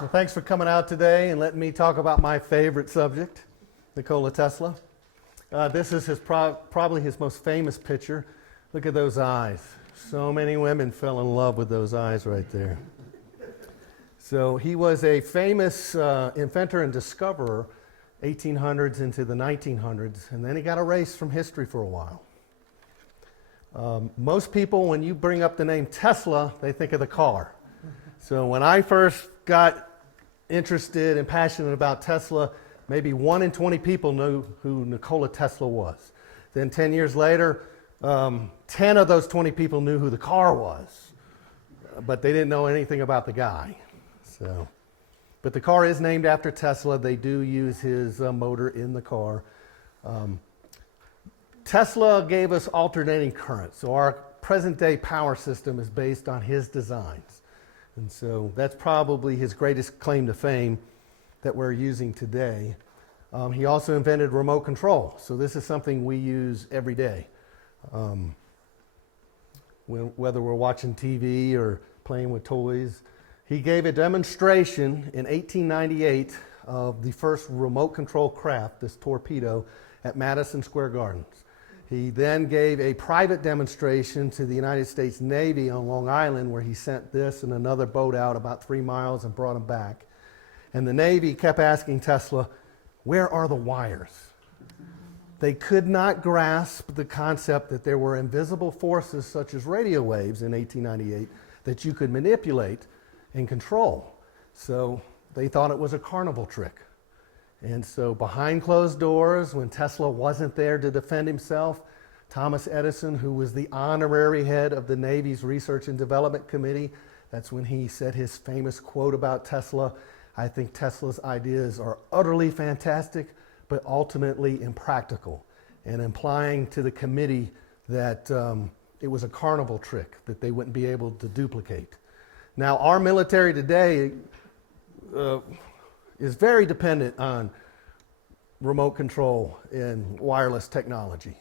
Well, thanks for coming out today and letting me talk about my favorite subject, Nikola Tesla. This is probably his most famous picture. Look at those eyes. So many women fell in love with those eyes right there. So he was a famous inventor and discoverer, 1800s into the 1900s, and then he got erased from history for a while. Most people, when you bring up the name Tesla, they think of the car. So when I first got interested and passionate about Tesla, maybe 1 in 20 people knew who Nikola Tesla was. Then 10 years later, 10 of those 20 people knew who the car was, but they didn't know anything about the guy. But the car is named after Tesla. They do use his motor in the car. Tesla gave us alternating current, so our present-day power system is based on his designs. And so that's probably his greatest claim to fame that we're using today. He also invented remote control, so this is something we use every day. Whether we're watching TV or playing with toys. He gave a demonstration in 1898 of the first remote control craft, this torpedo, at Madison Square Gardens. He then gave a private demonstration to the United States Navy on Long Island, where he sent this and another boat out about 3 miles and brought them back. And the Navy kept asking Tesla, where are the wires? They could not grasp the concept that there were invisible forces such as radio waves in 1898 that you could manipulate and control. So they thought it was a carnival trick. And so behind closed doors, when Tesla wasn't there to defend himself, Thomas Edison, who was the honorary head of the Navy's Research and Development Committee, that's when he said his famous quote about Tesla, I think Tesla's ideas are utterly fantastic, but ultimately impractical, and implying to the committee that it was a carnival trick that they wouldn't be able to duplicate. Now, our military today is very dependent on remote control and wireless technology.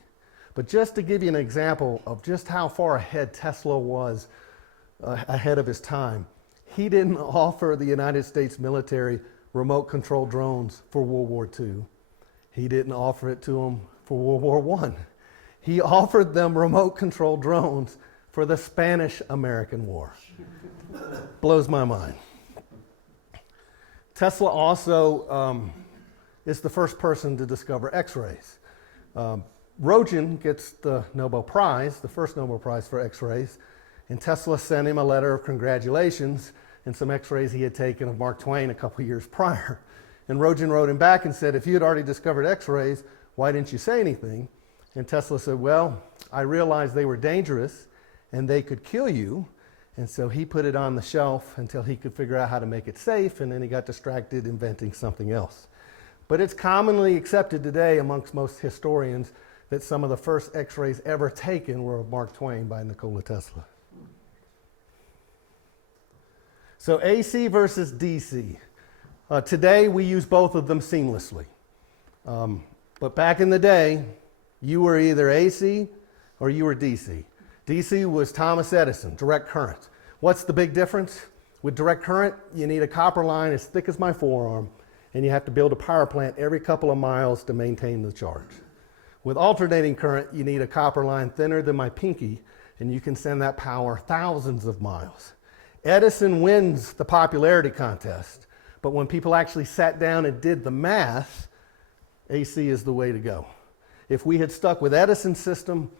But just to give you an example of just how far ahead Tesla was ahead of his time, he didn't offer the United States military remote control drones for World War II. He didn't offer it to them for World War I. He offered them remote control drones for the Spanish-American War. Blows my mind. Tesla also is the first person to discover X-rays. Roentgen gets the Nobel Prize, the first Nobel Prize for X-rays, and Tesla sent him a letter of congratulations and some X-rays he had taken of Mark Twain a couple years prior. And Roentgen wrote him back and said, if you had already discovered X-rays, why didn't you say anything? And Tesla said, well, I realized they were dangerous and they could kill you. And so he put it on the shelf until he could figure out how to make it safe, and then he got distracted inventing something else. But it's commonly accepted today amongst most historians that some of the first X-rays ever taken were of Mark Twain by Nikola Tesla. So AC versus DC. Today we use both of them seamlessly. But back in the day, you were either AC or you were DC. DC was Thomas Edison, direct current. What's the big difference? With direct current, you need a copper line as thick as my forearm, and you have to build a power plant every couple of miles to maintain the charge. With alternating current, you need a copper line thinner than my pinky, and you can send that power thousands of miles. Edison wins the popularity contest, but when people actually sat down and did the math, AC is the way to go. If we had stuck with Edison's system,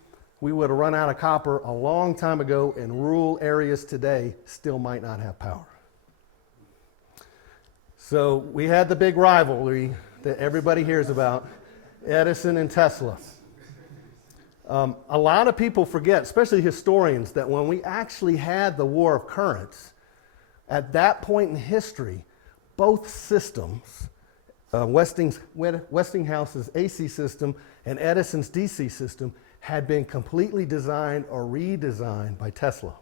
we would have run out of copper a long time ago, and rural areas today still might not have power. So we had the big rivalry that everybody hears about, Edison and Tesla. A lot of people forget, especially historians, that when we actually had the war of currents, at that point in history, both systems, Westinghouse's AC system and Edison's DC system, had been completely designed or redesigned by Tesla.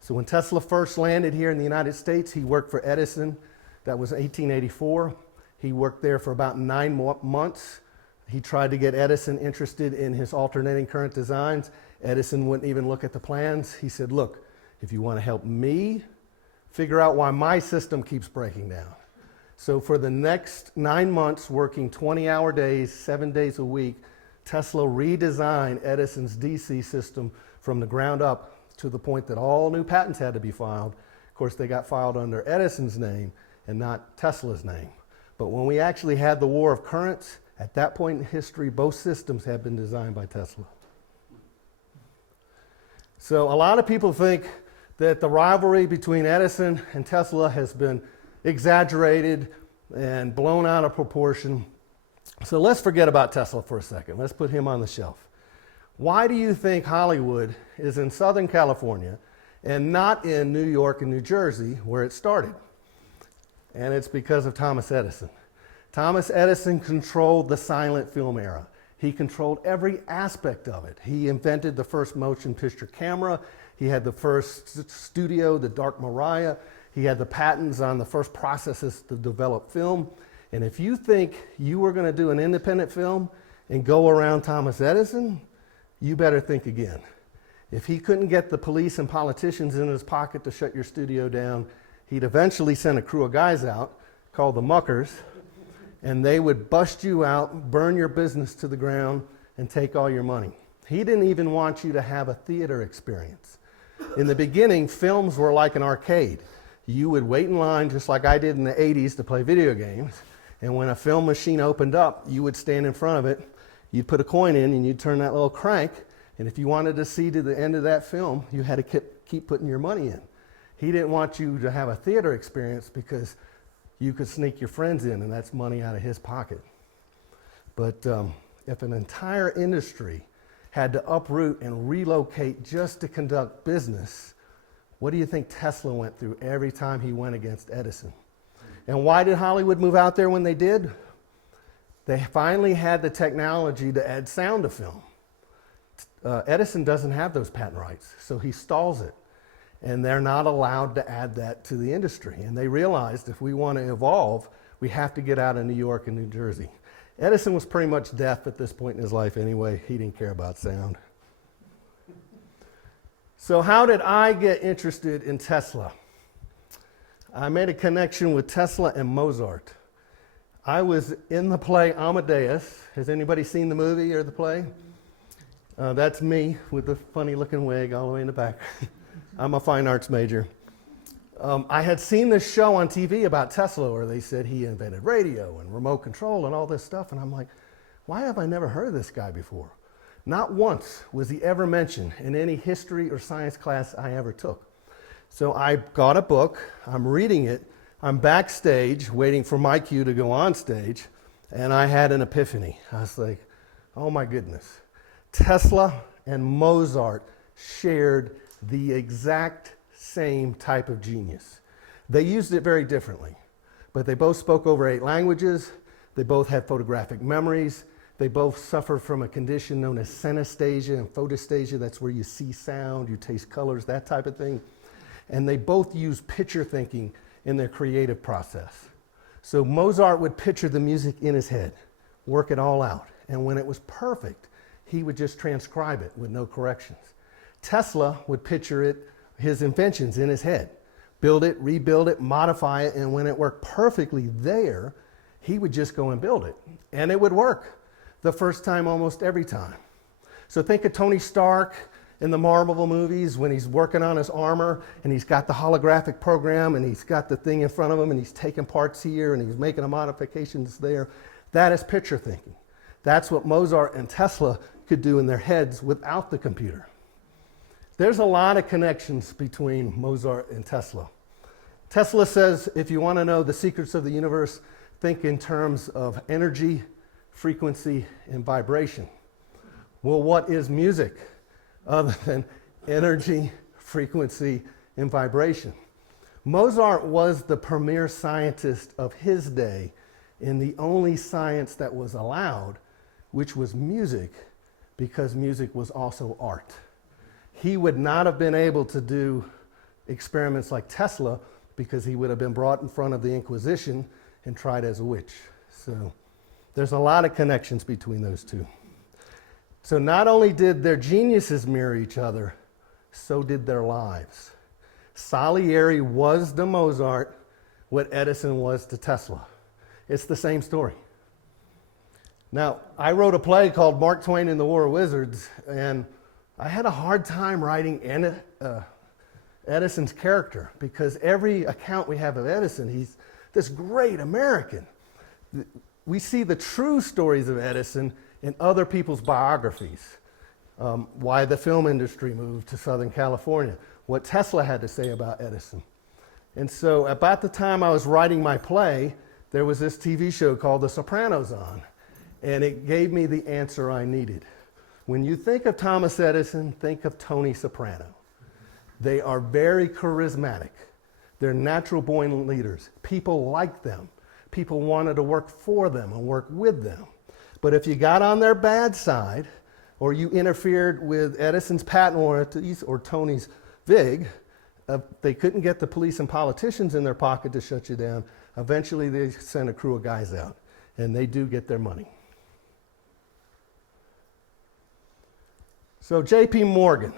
So when Tesla first landed here in the United States, he worked for Edison. That was 1884. He worked there for about 9 months. He tried to get Edison interested in his alternating current designs. Edison wouldn't even look at the plans. He said, look, if you want to help me figure out why my system keeps breaking down. So for the next 9 months, working 20-hour days, 7 days a week, Tesla redesigned Edison's DC system from the ground up to the point that all new patents had to be filed. Of course, they got filed under Edison's name and not Tesla's name. But when we actually had the war of currents, at that point in history, both systems had been designed by Tesla. So a lot of people think that the rivalry between Edison and Tesla has been exaggerated and blown out of proportion. So let's forget about Tesla for a second. Let's put him on the shelf. Why do you think Hollywood is in Southern California and not in New York and New Jersey where it started? And it's because of Thomas Edison. Thomas Edison controlled the silent film era. He controlled every aspect of it. He invented the first motion picture camera. He had the first studio, the Dark Maria. He had the patents on the first processes to develop film. And if you think you were going to do an independent film and go around Thomas Edison, you better think again. If he couldn't get the police and politicians in his pocket to shut your studio down, he'd eventually send a crew of guys out called the muckers, and they would bust you out, burn your business to the ground, and take all your money. He didn't even want you to have a theater experience. In the beginning, films were like an arcade. You would wait in line, just like I did in the 80s, to play video games, and when a film machine opened up, you would stand in front of it, you'd put a coin in, and you'd turn that little crank, and if you wanted to see to the end of that film, you had to keep putting your money in. He didn't want you to have a theater experience because you could sneak your friends in, and that's money out of his pocket. But if an entire industry had to uproot and relocate just to conduct business, what do you think Tesla went through every time he went against Edison? And why did Hollywood move out there when they did? They finally had the technology to add sound to film. Edison doesn't have those patent rights, so he stalls it. And they're not allowed to add that to the industry. And they realized if we want to evolve, we have to get out of New York and New Jersey. Edison was pretty much deaf at this point in his life anyway. He didn't care about sound. So how did I get interested in Tesla? I made a connection with Tesla and Mozart. I was in the play Amadeus. Has anybody seen the movie or the play? That's me with the funny looking wig all the way in the back. I'm a fine arts major. I had seen this show on TV about Tesla where they said he invented radio and remote control and all this stuff. And I'm like, why have I never heard of this guy before? Not once was he ever mentioned in any history or science class I ever took. So I got a book, I'm reading it, I'm backstage waiting for my cue to go on stage, and I had an epiphany. I was like, oh my goodness. Tesla and Mozart shared the exact same type of genius. They used it very differently, but they both spoke over 8 languages, they both had photographic memories, they both suffered from a condition known as synesthesia and photostasia. That's where you see sound, you taste colors, that type of thing. And they both used picture thinking in their creative process. So Mozart would picture the music in his head, work it all out. And when it was perfect, he would just transcribe it with no corrections. Tesla would picture it, his inventions in his head, build it, rebuild it, modify it, and when it worked perfectly there, he would just go and build it. And it would work the first time almost every time. So think of Tony Stark in the Marvel movies when he's working on his armor and he's got the holographic program and he's got the thing in front of him and he's taking parts here and he's making the modifications there. That is picture thinking. That's what Mozart and Tesla could do in their heads without the computer. There's a lot of connections between Mozart and Tesla. Tesla says, if you want to know the secrets of the universe, think in terms of energy, frequency, and vibration. Well, what is music other than energy, frequency, and vibration? Mozart was the premier scientist of his day in the only science that was allowed, which was music, because music was also art. He would not have been able to do experiments like Tesla because he would have been brought in front of the Inquisition and tried as a witch. So there's a lot of connections between those two. So not only did their geniuses mirror each other, so did their lives. Salieri was to Mozart what Edison was to Tesla. It's the same story. Now, I wrote a play called Mark Twain and the War of Wizards, and I had a hard time writing Edison's character because every account we have of Edison, he's this great American. We see the true stories of Edison in other people's biographies. Why the film industry moved to Southern California, what Tesla had to say about Edison. And so about the time I was writing my play, there was this TV show called The Sopranos on, and it gave me the answer I needed. When you think of Thomas Edison, think of Tony Soprano. They are very charismatic. They're natural born leaders. People like them. People wanted to work for them and work with them. But if you got on their bad side, or you interfered with Edison's patent royalties or Tony's VIG, they couldn't get the police and politicians in their pocket to shut you down. Eventually they sent a crew of guys out, and they do get their money. So J.P. Morgan.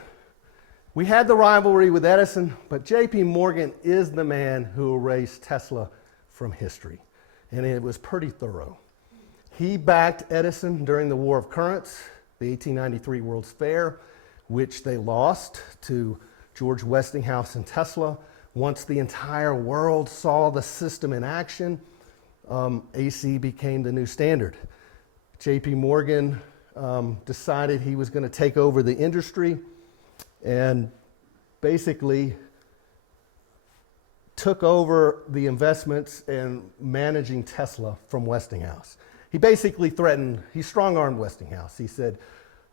We had the rivalry with Edison, but J.P. Morgan is the man who erased Tesla from history, and it was pretty thorough. He backed Edison during the War of Currents, the 1893 World's Fair, which they lost to George Westinghouse and Tesla. Once the entire world saw the system in action, AC became the new standard. J.P. Morgan decided he was going to take over the industry and basically took over the investments and managing Tesla from Westinghouse. He basically threatened, he strong-armed Westinghouse. He said,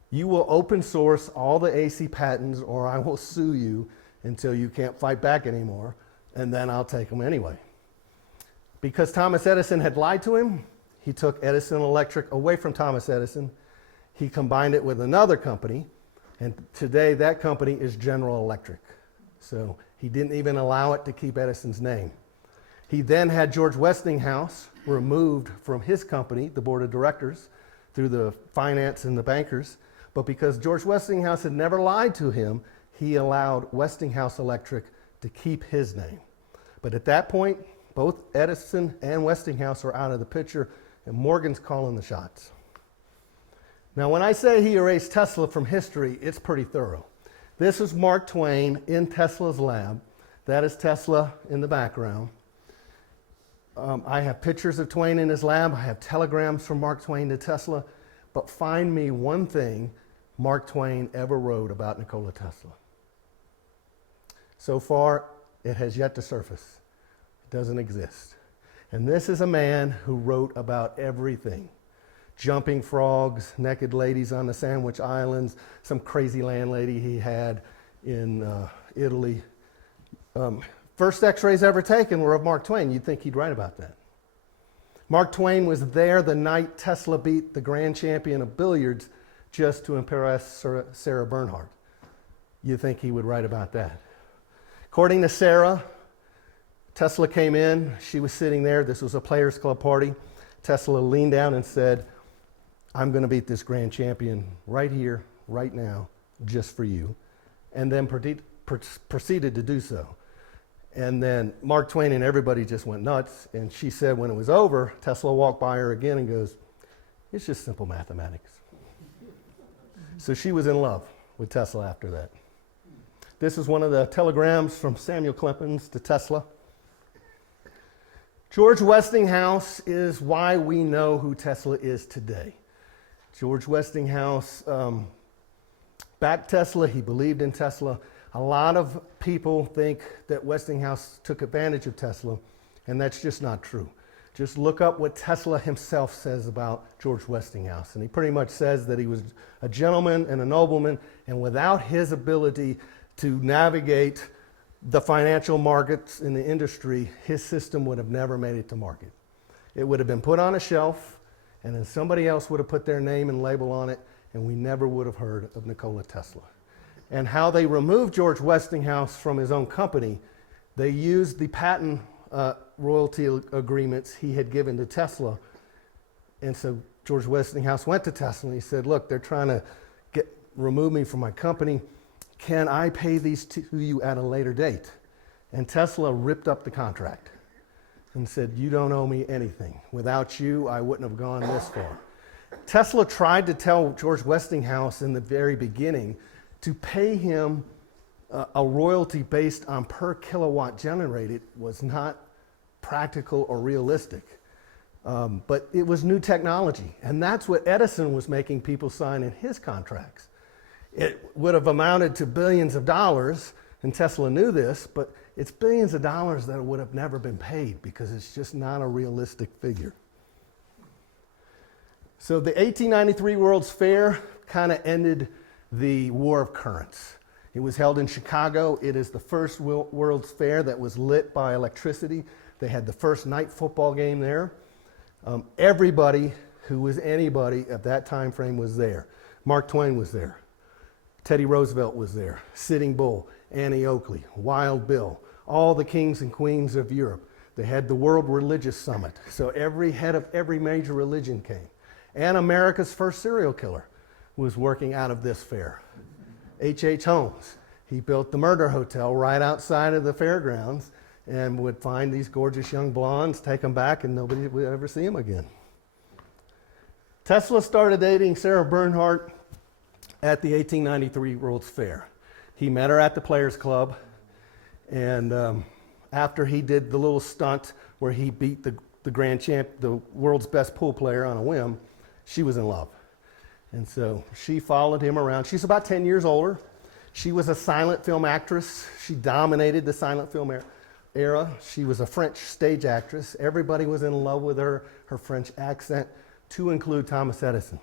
you will open source all the AC patents or I will sue you until you can't fight back anymore, and then I'll take them anyway. Because Thomas Edison had lied to him, he took Edison Electric away from Thomas Edison. He combined it with another company, and today that company is General Electric. So he didn't even allow it to keep Edison's name. He then had George Westinghouse removed from his company, the board of directors, through the finance and the bankers. But because George Westinghouse had never lied to him, he allowed Westinghouse Electric to keep his name. But at that point, both Edison and Westinghouse are out of the picture, and Morgan's calling the shots. Now, when I say he erased Tesla from history, it's pretty thorough. This is Mark Twain in Tesla's lab. That is Tesla in the background. I have pictures of Twain in his lab. I have telegrams from Mark Twain to Tesla. But find me one thing Mark Twain ever wrote about Nikola Tesla. So far, it has yet to surface. It doesn't exist. And this is a man who wrote about everything. Jumping frogs, naked ladies on the Sandwich Islands, some crazy landlady he had in Italy. First x-rays ever taken were of Mark Twain. You'd think he'd write about that. Mark Twain was there the night Tesla beat the grand champion of billiards just to impress Sarah Bernhardt. You'd think he would write about that. According to Sarah, Tesla came in. She was sitting there. This was a Players Club party. Tesla leaned down and said, I'm going to beat this grand champion right here, right now, just for you. And then proceeded to do so. And then Mark Twain and everybody just went nuts. And she said when it was over, Tesla walked by her again and goes, it's just simple mathematics. So she was in love with Tesla after that. This is one of the telegrams from Samuel Clemens to Tesla. George Westinghouse is why we know who Tesla is today. George Westinghouse backed Tesla. He believed in Tesla. A lot of people think that Westinghouse took advantage of Tesla, and that's just not true. Just look up what Tesla himself says about George Westinghouse, and he pretty much says that he was a gentleman and a nobleman, and without his ability to navigate the financial markets in the industry, his system would have never made it to market. It would have been put on a shelf, and then somebody else would have put their name and label on it, and we never would have heard of Nikola Tesla. And how they removed George Westinghouse from his own company, they used the patent royalty agreements he had given to Tesla. And so George Westinghouse went to Tesla and he said, look, they're trying to remove me from my company. Can I pay these to you at a later date? And Tesla ripped up the contract and said, "You don't owe me anything. Without you, I wouldn't have gone this far." Tesla tried to tell George Westinghouse in the very beginning to pay him a royalty based on per kilowatt generated was not practical or realistic. But it was new technology, and that's what Edison was making people sign in his contracts. It would have amounted to billions of dollars, and Tesla knew this, but it's billions of dollars that would have never been paid because it's just not a realistic figure. So the 1893 World's Fair kind of ended the War of Currents. It was held in Chicago. It is the first World's Fair that was lit by electricity. They had the first night football game there. Everybody who was anybody at that time frame was there. Mark Twain was there. Teddy Roosevelt was there. Sitting Bull, Annie Oakley, Wild Bill, all the kings and queens of Europe. They had the World Religious Summit. So every head of every major religion came. And America's first serial killer was working out of this fair. H.H. Holmes. He built the murder hotel right outside of the fairgrounds and would find these gorgeous young blondes, take them back, and nobody would ever see them again. Tesla started dating Sarah Bernhardt at the 1893 World's Fair. He met her at the Players Club, and after he did the little stunt where he beat the grand champ, the world's best pool player on a whim, she was in love. And so she followed him around. She's about 10 years older. She was a silent film actress. She dominated the silent film era. She was a French stage actress. Everybody was in love with her French accent, to include Thomas Edison.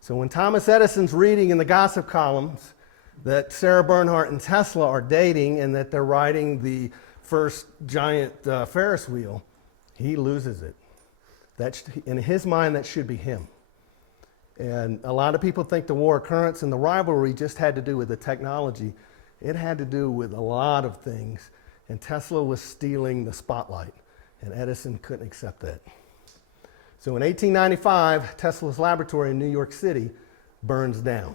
So when Thomas Edison's reading in the gossip columns that Sarah Bernhardt and Tesla are dating and that they're riding the first giant Ferris wheel, he loses it. In his mind, that should be him. And a lot of people think the war of currents and the rivalry just had to do with the technology. It had to do with a lot of things. And Tesla was stealing the spotlight. And Edison couldn't accept that. So in 1895, Tesla's laboratory in New York City burns down.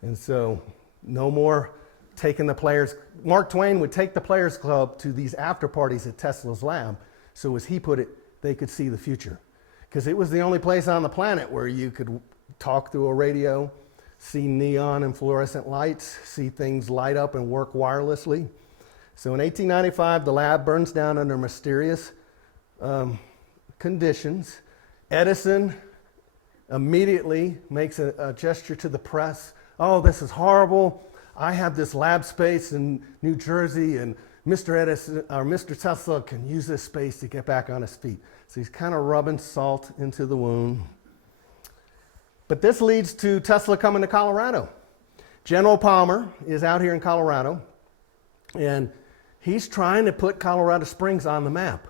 And so no more taking the players. Mark Twain would take the Players Club to these after parties at Tesla's lab. So as he put it, they could see the future. Because it was the only place on the planet where you could talk through a radio, see neon and fluorescent lights, see things light up and work wirelessly. So in 1895, the lab burns down under mysterious conditions. Edison immediately makes a gesture to the press. "Oh, this is horrible. I have this lab space in New Jersey, and Mr. Tesla can use this space to get back on his feet." So he's kind of rubbing salt into the wound. But this leads to Tesla coming to Colorado. General Palmer is out here in Colorado, and he's trying to put Colorado Springs on the map.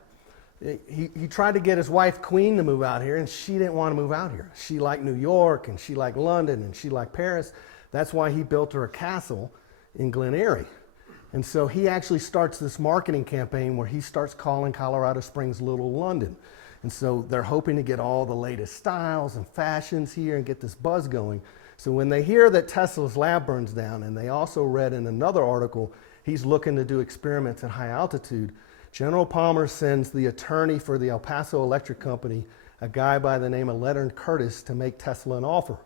He tried to get his wife, Queen, to move out here, and she didn't want to move out here. She liked New York, and she liked London, and she liked Paris. That's why he built her a castle in Glen Erie. And so he actually starts this marketing campaign where he starts calling Colorado Springs Little London. And so they're hoping to get all the latest styles and fashions here and get this buzz going. So when they hear that Tesla's lab burns down, and they also read in another article he's looking to do experiments at high altitude, General Palmer sends the attorney for the El Paso Electric Company, a guy by the name of Leonard Curtis, to make Tesla an offer.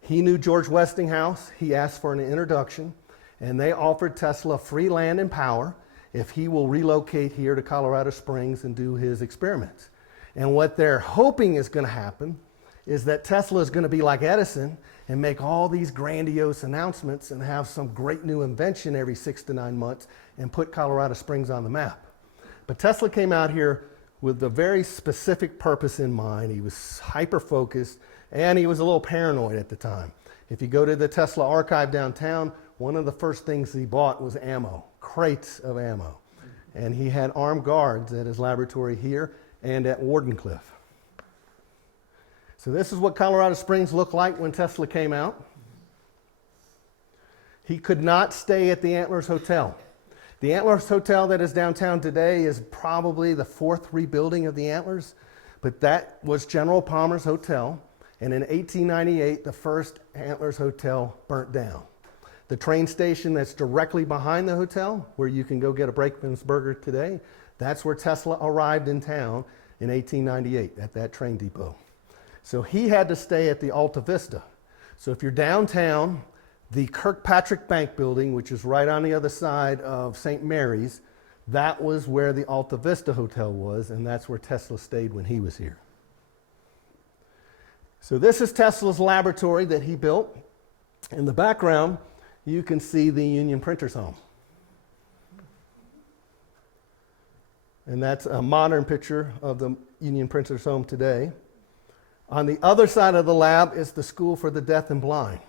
He knew George Westinghouse. He asked for an introduction. And they offered Tesla free land and power if he will relocate here to Colorado Springs and do his experiments. And what they're hoping is going to happen is that Tesla is going to be like Edison and make all these grandiose announcements and have some great new invention every 6 to 9 months and put Colorado Springs on the map. But Tesla came out here with a very specific purpose in mind. He was hyper-focused, and he was a little paranoid at the time. If you go to the Tesla archive downtown, one of the first things he bought was ammo, crates of ammo. And he had armed guards at his laboratory here and at Wardenclyffe. So this is what Colorado Springs looked like when Tesla came out. He could not stay at the Antlers Hotel. The Antlers Hotel that is downtown today is probably the 4th rebuilding of the Antlers, but that was General Palmer's hotel. And in 1898, the first Antlers Hotel burnt down. The train station that's directly behind the hotel, where you can go get a Brakeman's Burger today, that's where Tesla arrived in town in 1898 at that train depot. So he had to stay at the Alta Vista. So if you're downtown, the Kirkpatrick Bank building, which is right on the other side of St. Mary's, that was where the Alta Vista Hotel was, and that's where Tesla stayed when he was here. So this is Tesla's laboratory that he built. In the background, you can see the Union Printer's home. And that's a modern picture of the Union Printer's home today. On the other side of the lab is the School for the Deaf and Blind.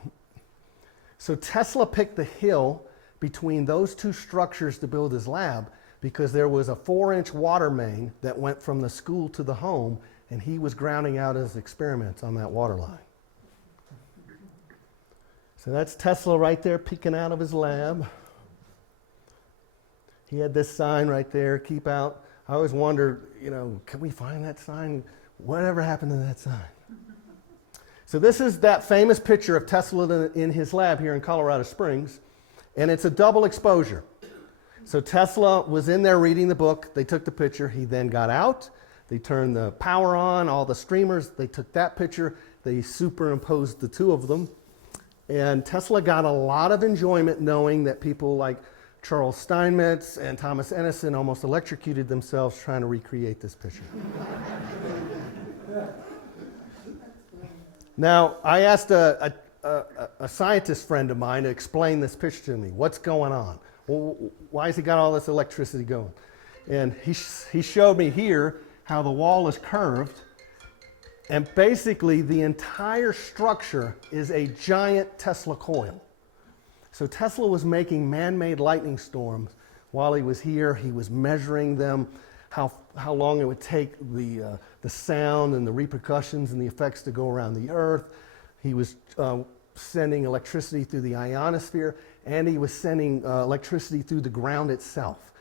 So Tesla picked the hill between those two structures to build his lab because there was a 4-inch water main that went from the school to the home, and he was grounding out his experiments on that water line. So that's Tesla right there peeking out of his lab. He had this sign right there, keep out. I always wondered, can we find that sign? Whatever happened to that sign? So this is that famous picture of Tesla in his lab here in Colorado Springs, and it's a double exposure. So Tesla was in there reading the book. They took the picture. He then got out. They turned the power on, all the streamers. They took that picture. They superimposed the two of them. And Tesla got a lot of enjoyment knowing that people like Charles Steinmetz and Thomas Edison almost electrocuted themselves trying to recreate this picture. Now, I asked a scientist friend of mine to explain this picture to me. What's going on? Well, why has he got all this electricity going? And he showed me here how the wall is curved. And basically, the entire structure is a giant Tesla coil. So Tesla was making man-made lightning storms while he was here. He was measuring them, how long it would take the sound and the repercussions and the effects to go around the Earth. He was sending electricity through the ionosphere, and he was sending electricity through the ground itself.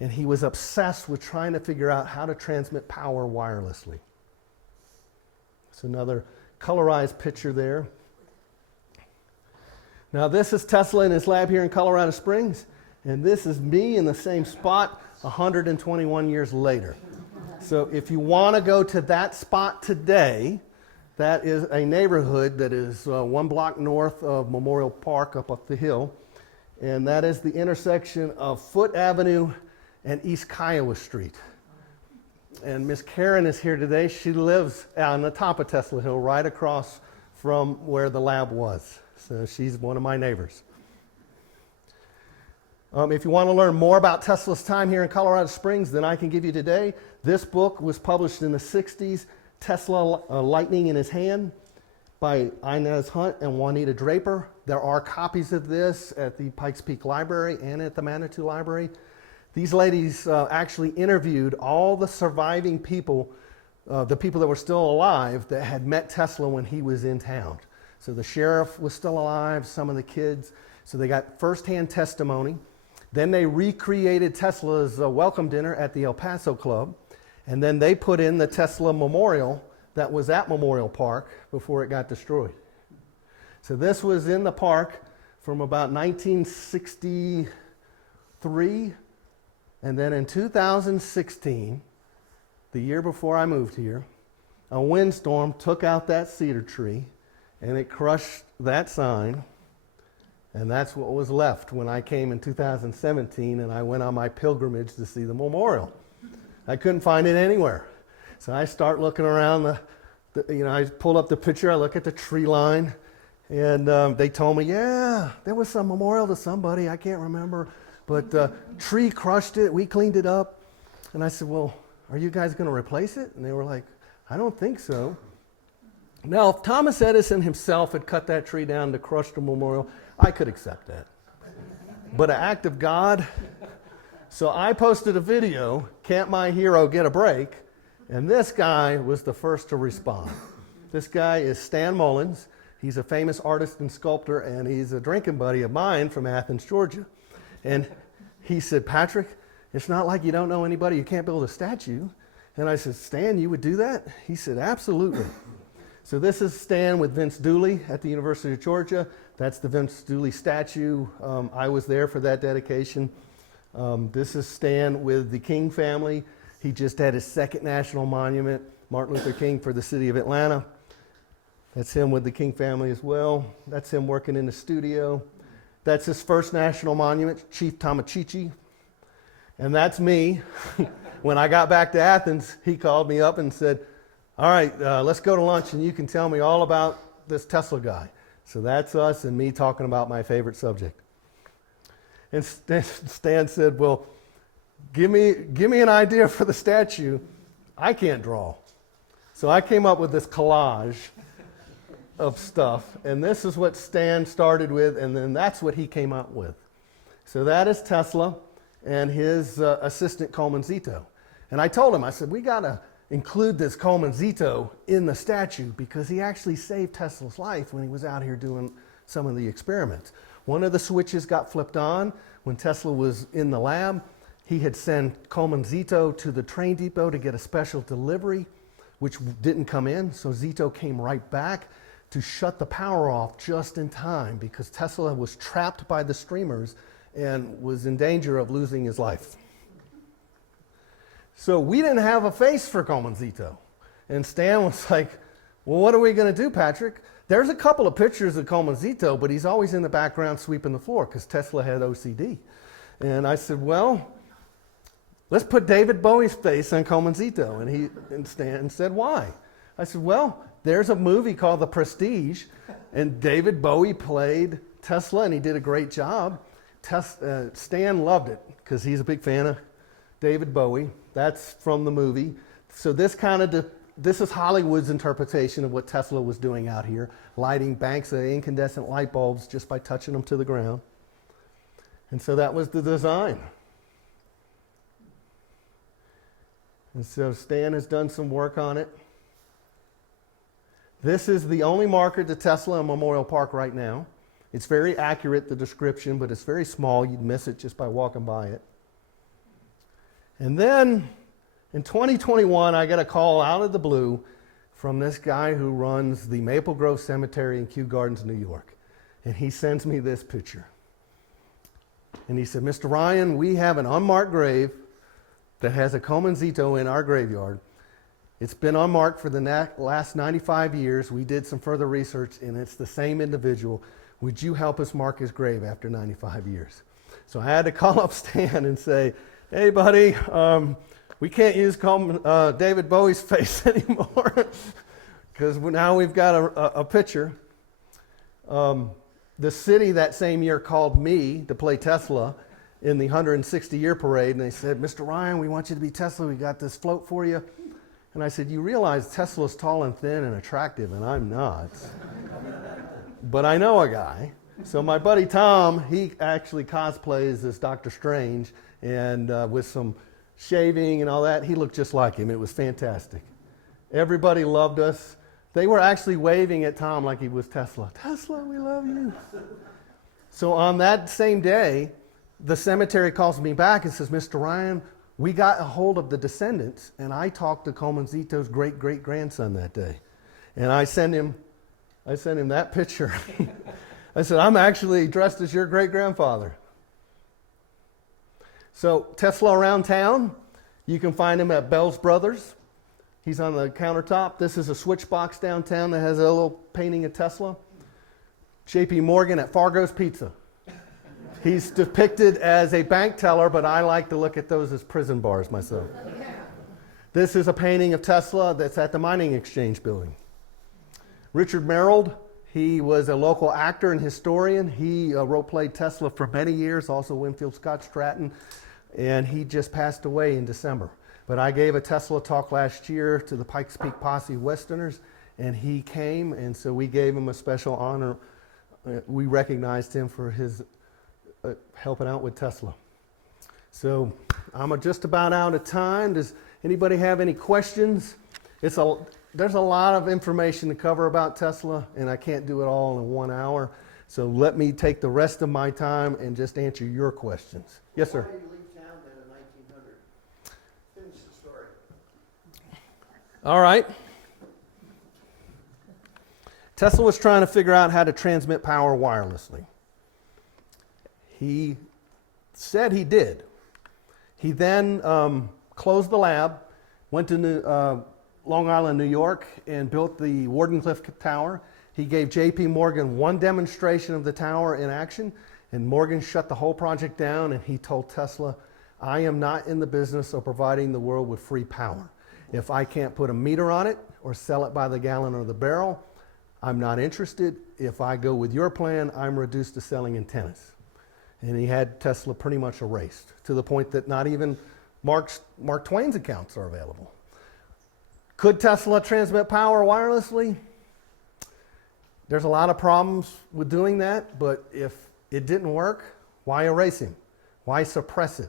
And he was obsessed with trying to figure out how to transmit power wirelessly. It's another colorized picture there. Now this is Tesla in his lab here in Colorado Springs, and this is me in the same spot 121 years later. So if you want to go to that spot today, that is a neighborhood that is 1 block north of Memorial Park up the hill, and that is the intersection of Foote Avenue and East Kiowa Street. And Miss Karen is here today. She lives on the top of Tesla Hill, right across from where the lab was. So she's one of my neighbors. If you want to learn more about Tesla's time here in Colorado Springs than I can give you today, this book was published in the 60s, Tesla Lightning in His Hand, by Inez Hunt and Juanita Draper. There are copies of this at the Pikes Peak Library and at the Manitou Library. These ladies actually interviewed all the surviving people, the people that were still alive that had met Tesla when he was in town. So the sheriff was still alive, some of the kids. So they got firsthand testimony. Then they recreated Tesla's welcome dinner at the El Paso Club. And then they put in the Tesla Memorial that was at Memorial Park before it got destroyed. So this was in the park from about 1963. And then in 2016, the year before I moved here, a windstorm took out that cedar tree and it crushed that sign. And that's what was left when I came in 2017 and I went on my pilgrimage to see the memorial. I couldn't find it anywhere. So I start looking around I pulled up the picture, I look at the tree line, and they told me, yeah, there was some memorial to somebody, I can't remember. But the tree crushed it, we cleaned it up. And I said, well, are you guys going to replace it? And they were like, I don't think so. Now, if Thomas Edison himself had cut that tree down to crush the memorial, I could accept that. But an act of God. So I posted a video, Can't My Hero Get a Break? And this guy was the first to respond. This guy is Stan Mullins. He's a famous artist and sculptor, and he's a drinking buddy of mine from Athens, Georgia. And he said, Patrick, it's not like you don't know anybody, you can't build a statue. And I said, Stan, you would do that? He said, absolutely. So this is Stan with Vince Dooley at the University of Georgia. That's the Vince Dooley statue. I was there for that dedication. This is Stan with the King family. He just had his second national monument, Martin Luther King for the city of Atlanta. That's him with the King family as well. That's him working in the studio. That's his first national monument, Chief Tomachichi. And that's me. When I got back to Athens, he called me up and said, all right, let's go to lunch and you can tell me all about this Tesla guy. So that's us and me talking about my favorite subject. And Stan said, well, give me an idea for the statue. I can't draw. So I came up with this collage of stuff, and this is what Stan started with, and then that's what he came up with. So that is Tesla and his assistant Coleman Zito. And I told him, I said, we got to include this Coleman Zito in the statue because he actually saved Tesla's life when he was out here doing some of the experiments. One of the switches got flipped on when Tesla was in the lab. He had sent Coleman Zito to the train depot to get a special delivery, which didn't come in, so Zito came right back to shut the power off just in time because Tesla was trapped by the streamers and was in danger of losing his life. So we didn't have a face for Coleman Zito. And Stan was like, well, what are we going to do, Patrick? There's a couple of pictures of Coleman Zito, but he's always in the background sweeping the floor because Tesla had OCD. And I said, well, let's put David Bowie's face on Coleman Zito. And Stan said, why? I said, well, there's a movie called The Prestige, and David Bowie played Tesla, and he did a great job. Stan loved it because he's a big fan of David Bowie. That's from the movie. So this is Hollywood's interpretation of what Tesla was doing out here, lighting banks of incandescent light bulbs just by touching them to the ground. And so that was the design. And so Stan has done some work on it. This is the only marker to Tesla in Memorial Park right now. It's very accurate, the description, but it's very small. You'd miss it just by walking by it. And then in 2021, I got a call out of the blue from this guy who runs the Maple Grove Cemetery in Kew Gardens, New York. And he sends me this picture. And he said, Mr. Ryan, we have an unmarked grave that has a Coleman Zito in our graveyard. It's been unmarked for the last 95 years. We did some further research, and it's the same individual. Would you help us mark his grave after 95 years? So I had to call up Stan and say, hey, buddy, we can't use David Bowie's face anymore because now we've got a picture. The city that same year called me to play Tesla in the 160-year parade, and they said, Mr. Ryan, we want you to be Tesla. We got this float for you. And I said, you realize Tesla's tall and thin and attractive, and I'm not. But I know a guy. So my buddy Tom, he actually cosplays as Dr. Strange, and with some shaving and all that, he looked just like him. It was fantastic. Everybody loved us. They were actually waving at Tom like he was Tesla. Tesla, we love you. So on that same day, the cemetery calls me back and says, Mr. Ryan, we got a hold of the descendants, and I talked to Coleman Zito's great-great-grandson that day. And I sent him that picture. I said, I'm actually dressed as your great-grandfather. So Tesla around town, you can find him at Bell's Brothers. He's on the countertop. This is a switch box downtown that has a little painting of Tesla. J.P. Morgan at Fargo's Pizza. He's depicted as a bank teller, but I like to look at those as prison bars myself. Yeah. This is a painting of Tesla that's at the Mining Exchange building. Richard Merrill, he was a local actor and historian. He role-played Tesla for many years, also Winfield Scott Stratton, and he just passed away in December. But I gave a Tesla talk last year to the Pikes Peak Posse Westerners, and he came, and so we gave him a special honor. We recognized him for his helping out with Tesla. So I'm just about out of time. Does anybody have any questions? There's a lot of information to cover about Tesla, and I can't do it all in 1 hour. So let me take the rest of my time and just answer your questions. Yes, sir. Why did you leave town then in 1900? Finish the story. All right. Tesla was trying to figure out how to transmit power wirelessly. He said he did. He then closed the lab, went to Long Island, New York, and built the Wardenclyffe Tower. He gave J.P. Morgan one demonstration of the tower in action, and Morgan shut the whole project down, and he told Tesla, I am not in the business of providing the world with free power. If I can't put a meter on it or sell it by the gallon or the barrel, I'm not interested. If I go with your plan, I'm reduced to selling antennas. And he had Tesla pretty much erased to the point that not even Mark Twain's accounts are available. Could Tesla transmit power wirelessly? There's a lot of problems with doing that, but if it didn't work, why erase him? Why suppress it?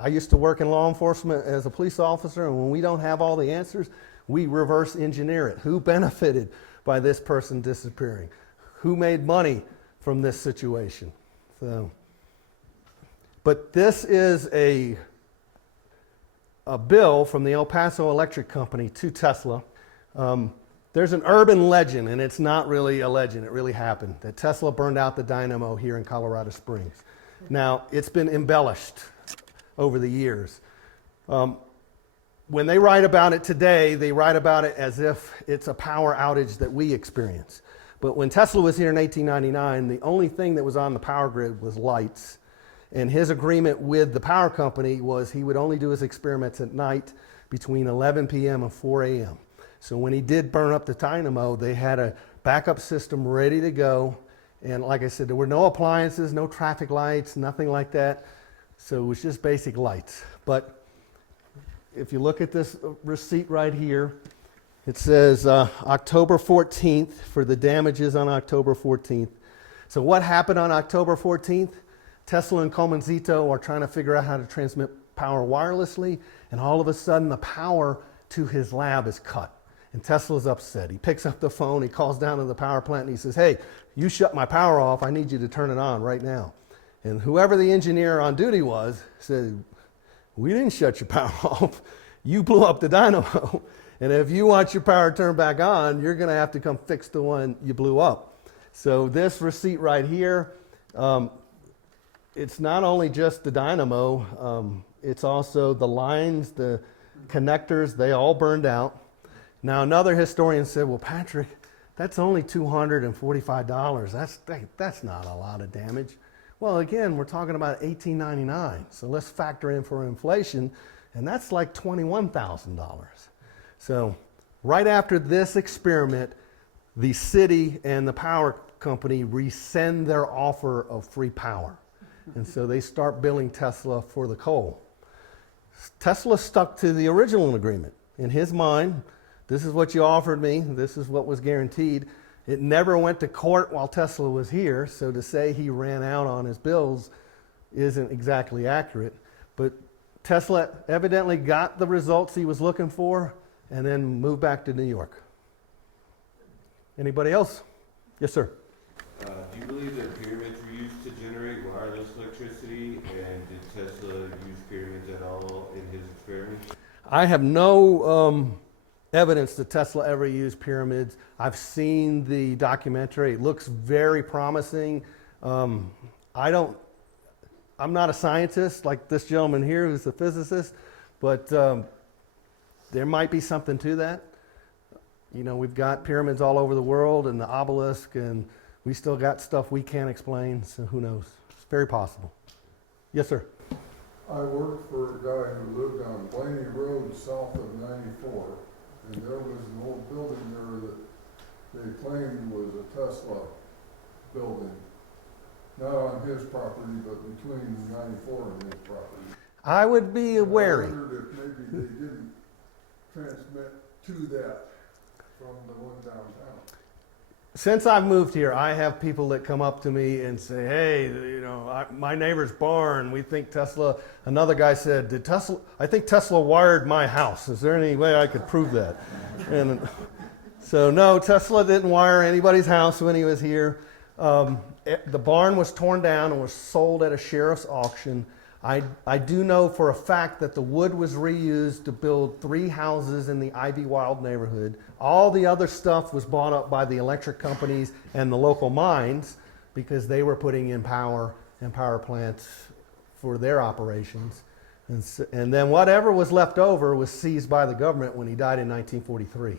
I used to work in law enforcement as a police officer, and when we don't have all the answers, we reverse engineer it. Who benefited by this person disappearing? Who made money from this situation? But this is a bill from the El Paso Electric Company to Tesla. There's an urban legend, and it's not really a legend, it really happened, that Tesla burned out the dynamo here in Colorado Springs. Now, it's been embellished over the years. When they write about it today, they write about it as if it's a power outage that we experience. But when Tesla was here in 1899, the only thing that was on the power grid was lights. And his agreement with the power company was he would only do his experiments at night between 11 p.m. and 4 a.m. So when he did burn up the dynamo, they had a backup system ready to go. And like I said, there were no appliances, no traffic lights, nothing like that. So it was just basic lights. But if you look at this receipt right here, it says October 14th for the damages on October 14th. So what happened on October 14th? Tesla and Comanzito are trying to figure out how to transmit power wirelessly, and all of a sudden the power to his lab is cut. And Tesla's upset. He picks up the phone, he calls down to the power plant, and he says, hey, you shut my power off, I need you to turn it on right now. And whoever the engineer on duty was said, we didn't shut your power off, you blew up the dynamo. And if you want your power turned back on, you're gonna have to come fix the one you blew up. So this receipt right here, it's not only just the dynamo, it's also the lines, the connectors, they all burned out. Now another historian said, well, Patrick, that's only $245. That's not a lot of damage. Well, again, we're talking about $1899. So let's factor in for inflation, and that's like $21,000. So right after this experiment, the city and the power company rescind their offer of free power. And so they start billing Tesla for the coal. Tesla stuck to the original agreement. In his mind, this is what you offered me, this is what was guaranteed. It never went to court while Tesla was here, so to say he ran out on his bills isn't exactly accurate. But Tesla evidently got the results he was looking for and then moved back to New York. Anybody else? Yes, sir. Do you believe that pyramids were used to generate wireless electricity, and did Tesla use pyramids at all in his experiments? I have no evidence that Tesla ever used pyramids. I've seen the documentary. It looks very promising. I'm not a scientist like this gentleman here who's a physicist, but there might be something to that. You know, we've got pyramids all over the world and the obelisk, and we still got stuff we can't explain, so who knows? It's very possible. Yes, sir. I worked for a guy who lived on Blaney Road south of 94, and there was an old building there that they claimed was a Tesla building. Not on his property, but between 94 and his property. I would be wary. I wondered if maybe they didn't transmit to that from the one downtown. Since I've moved here, I have people that come up to me and say, hey, you know, my neighbor's barn, we think Tesla, another guy said, I think Tesla wired my house. Is there any way I could prove that? And so no, Tesla didn't wire anybody's house when he was here. The barn was torn down and was sold at a sheriff's auction. I do know for a fact that the wood was reused to build 3 houses in the Ivy Wild neighborhood. All the other stuff was bought up by the electric companies and the local mines because they were putting in power and power plants for their operations. And then whatever was left over was seized by the government when he died in 1943.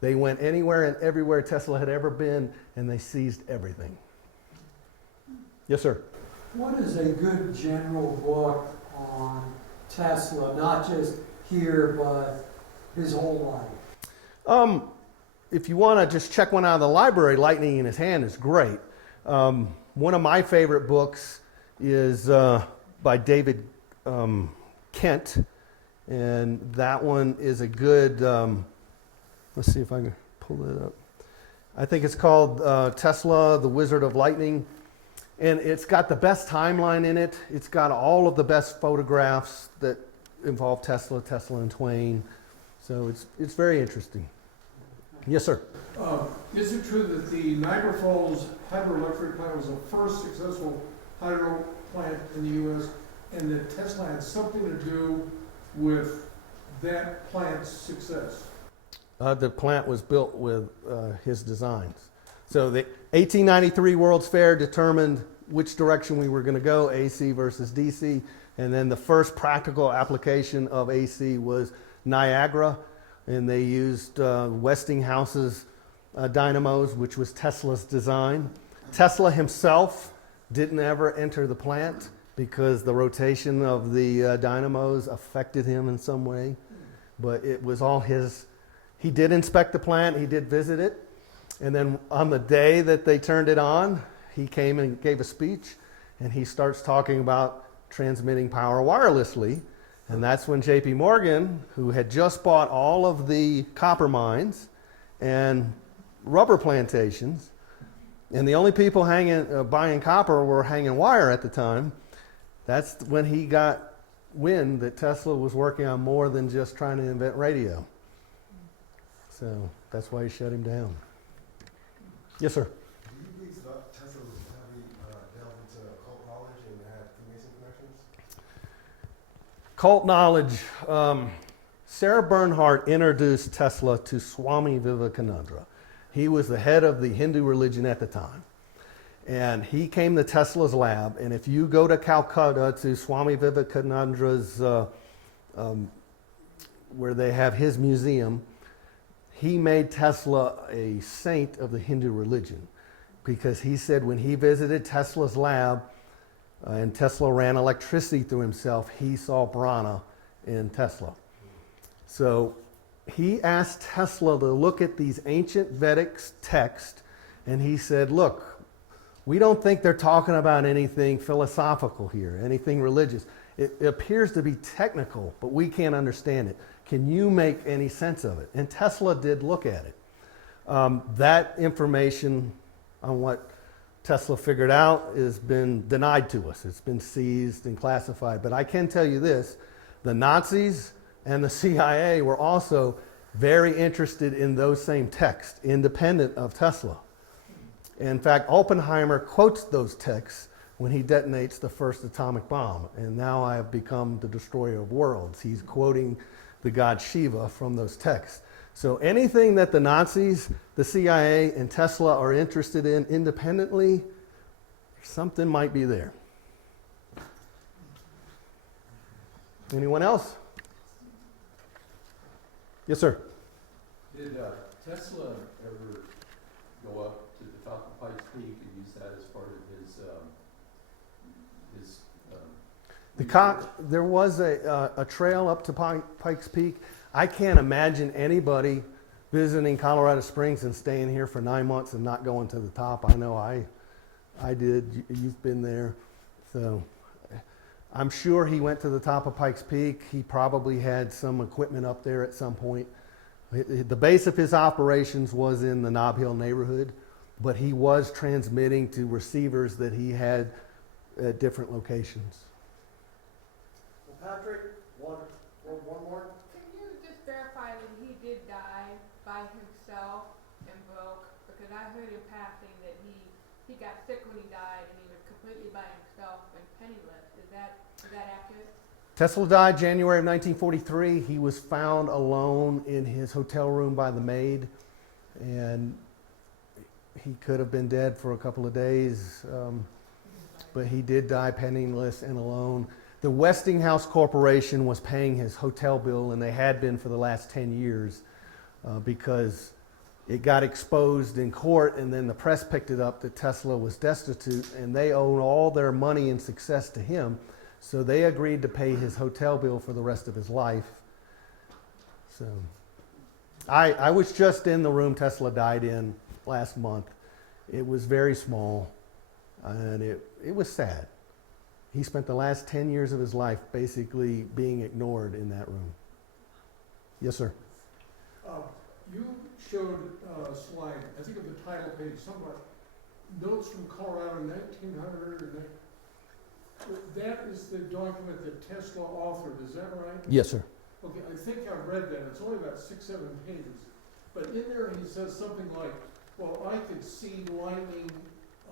They went anywhere and everywhere Tesla had ever been, and they seized everything. Yes, sir. What is a good general book on Tesla, not just here, but his whole life? If you want to just check one out of the library, Lightning in His Hand is great. One of my favorite books is by David Kent, and that one is a good, let's see if I can pull it up. I think it's called Tesla, the Wizard of Lightning, and it's got the best timeline in it. It's got all of the best photographs that involve Tesla, Tesla and Twain, so it's very interesting. Yes, sir. Is it true that the Niagara Falls hydroelectric plant was the first successful hydro plant in the U.S., and that Tesla had something to do with that plant's success? The plant was built with his designs. So the 1893 World's Fair determined which direction we were going to go, AC versus DC, and then the first practical application of AC was Niagara, and they used Westinghouse's dynamos, which was Tesla's design. Tesla himself didn't ever enter the plant because the rotation of the dynamos affected him in some way, but it was all his. He did inspect the plant, he did visit it, and then on the day that they turned it on, he came and gave a speech, and he starts talking about transmitting power wirelessly. And that's when J.P. Morgan, who had just bought all of the copper mines and rubber plantations, and the only people buying copper were hanging wire at the time, that's when he got wind that Tesla was working on more than just trying to invent radio. So that's why he shut him down. Yes, sir. Do you believe Tesla was heavily delved into occult knowledge and had Freemason connections? Cult knowledge. Sarah Bernhardt introduced Tesla to Swami Vivekananda. He was the head of the Hindu religion at the time. And he came to Tesla's lab. And if you go to Calcutta to Swami Vivekananda's, where they have his museum, he made Tesla a saint of the Hindu religion. Because he said when he visited Tesla's lab, and Tesla ran electricity through himself, he saw prana in Tesla. So he asked Tesla to look at these ancient Vedic texts, and he said, look, we don't think they're talking about anything philosophical here, anything religious. It appears to be technical, but we can't understand it. Can you make any sense of it? And Tesla did look at it. That information on what Tesla figured out has been denied to us. It's been seized and classified. But I can tell you this, the Nazis and the CIA were also very interested in those same texts, independent of Tesla. In fact, Oppenheimer quotes those texts when he detonates the first atomic bomb. And now I have become the destroyer of worlds. He's quoting the god Shiva from those texts. So anything that the Nazis, the CIA, and Tesla are interested in independently, something might be there. Anyone else? Yes, sir. Did Tesla ever go up to the top of Pikes Peak and use that as part of his There was a trail up to Pikes Peak. I can't imagine anybody visiting Colorado Springs and staying here for 9 months and not going to the top. I know I did. You've been there. So I'm sure he went to the top of Pikes Peak. He probably had some equipment up there at some point. The base of his operations was in the Nob Hill neighborhood, but he was transmitting to receivers that he had at different locations. Well, Patrick, one more? Can you just verify that he did die by himself and broke? Because I heard in passing that he got sick when he died and he was completely by himself and penniless. Is that accurate? Tesla died January of 1943. He was found alone in his hotel room by the maid, and he could have been dead for a couple of days, but he did die penniless and alone. The Westinghouse Corporation was paying his hotel bill, and they had been for the last 10 years because it got exposed in court, and then the press picked it up that Tesla was destitute, and they owed all their money and success to him. So they agreed to pay his hotel bill for the rest of his life. So I was just in the room Tesla died in last month. It was very small, and it was sad. He spent the last 10 years of his life basically being ignored in that room. Yes, sir. You showed a slide, I think of the title page, somewhat, notes from Colorado 1900. That is the document that Tesla authored, is that right? Yes, sir. Okay, I think I've read that. It's only about 6-7 pages. But in there he says something like, well, I could see lightning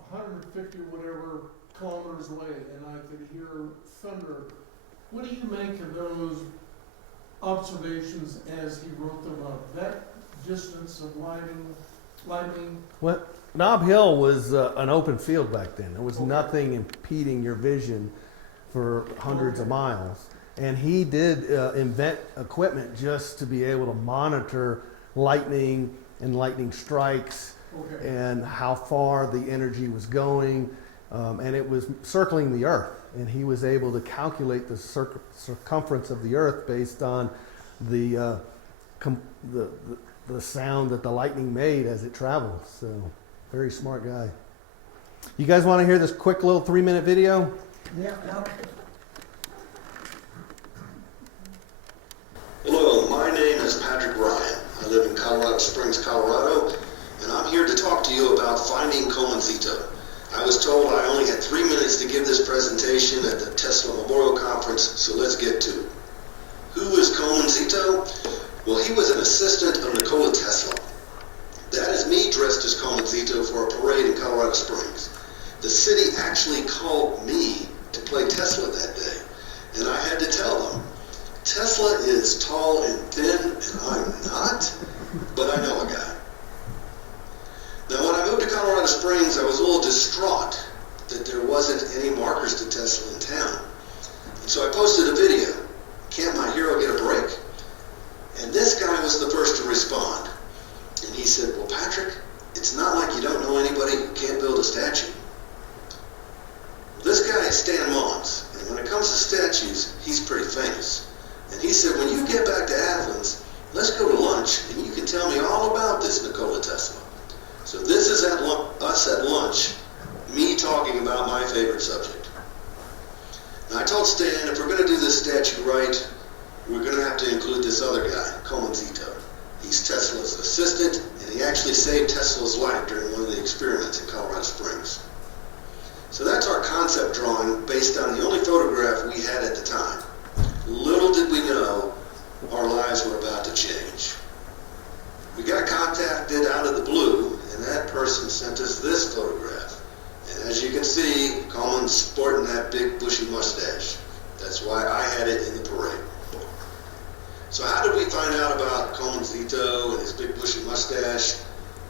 150 or whatever kilometers away, and I could hear thunder. What do you make of those observations as he wrote them up? That distance of lightning? Well, Nob Hill was an open field back then. There was Okay. nothing impeding your vision for hundreds of miles. And he did invent equipment just to be able to monitor lightning and lightning strikes Okay. and how far the energy was going. And it was circling the Earth. And he was able to calculate the circumference of the Earth based on the sound that the lightning made as it traveled. So, very smart guy. You guys want to hear this quick little 3-minute video? Yeah, Hello, my name is Patric Ryan. I live in Colorado Springs, Colorado, and I'm here to talk to you about finding Colemanzito. I was told I only had 3 minutes to give this presentation at the Tesla Memorial Conference, so let's get to it. Who is Colemanzito? Well, he was an assistant of Nikola Tesla. That is me dressed as Colemanzito for a parade in Colorado Springs. The city actually called me to play Tesla that day, and I had to tell them, Tesla is tall and thin, and I'm not, but I know a guy. Now, when I moved to Colorado Springs, I was a little distraught that there wasn't any markers to Tesla in town. And so I posted a video, Can't My Hero Get a Break? And this guy was the first to respond. And he said, well, Patrick, it's not like you don't know anybody who can't build a statue. This guy is Stan Mons, and when it comes to statues, he's pretty famous. And he said, when you get back to Athens, let's go to lunch, and you can tell me all about this Nikola Tesla. So this is us at lunch, me talking about my favorite subject. Now I told Stan, if we're going to do this statue right, we're going to have to include this other guy, Colemanzito. He's Tesla's assistant, and he actually saved Tesla's life during one of the experiments in Colorado Springs. So that's our concept drawing based on the only photograph we had at the time. Little did we know our lives were about to change. We got contacted out of the blue, and that person sent us this photograph. And as you can see, Coleman's sporting that big bushy mustache. That's why I had it in the parade. So how did we find out about Colemanzito and his big bushy mustache?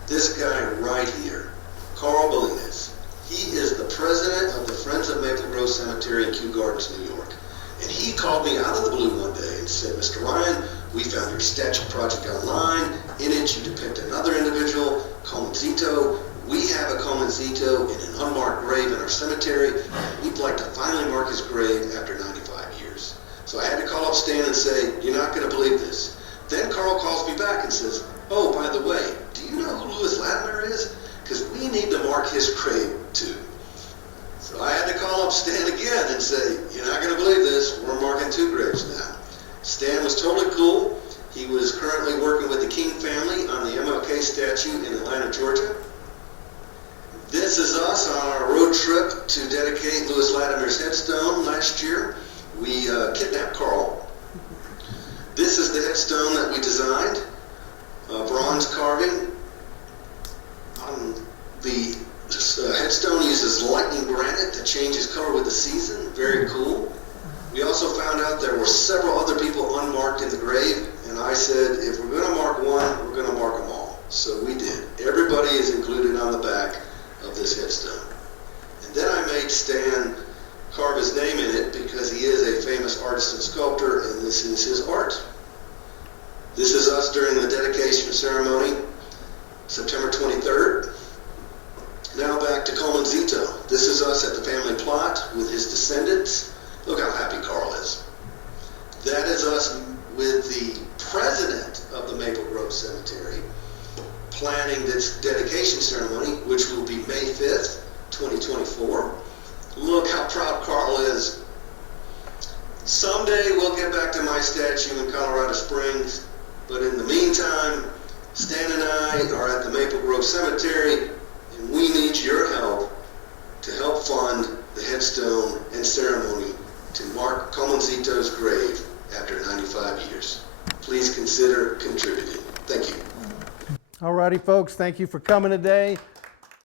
This guy right here, Carl Belinas. He is the president of the Friends of Maple Grove Cemetery in Kew Gardens, New York. And he called me out of the blue one day and said, Mr. Ryan, we found your statue project online. In it, you depict another individual, Colemanzito. We have a Colemanzito in an unmarked grave in our cemetery. We'd like to finally mark his grave after 95 years. So I had to call up Stan and say, you're not going to believe this. Then Carl calls me back and says, oh, by the way, do you know who Louis Latimer is? Because we need to mark his grave too. So I had to call up Stan again and say, you're not going to believe this, we're marking 2 graves now. Stan was totally cool. He was currently working with the King family on the MLK statue in Atlanta, Georgia. This is us on our road trip to dedicate Louis Latimer's headstone last year. We kidnapped Carl. This is the headstone that we designed, bronze carving. The headstone uses lightning granite that changes color with the season. Very cool. We also found out there were several other people unmarked in the grave, and I said, if we're going to mark one, we're going to mark them all. So we did. Everybody is included on the back of this headstone. And then I made Stan carve his name in it because he is a famous artist and sculptor, and this is his art. This is us during the dedication ceremony, September 23rd. Now back to Coleman Zito. This is us at the family plot with his descendants. Look how happy Carl is. That is us with the president of the Maple Grove Cemetery planning this dedication ceremony, which will be May 5th, 2024. Look how proud Carl is. Someday we'll get back to my statue in Colorado Springs, but in the meantime, Stan and I are at the Maple Grove Cemetery, and we need your help to help fund the headstone and ceremony to mark Coleman Zito's grave after 95 years. Please consider contributing. Thank you. All righty, folks, thank you for coming today.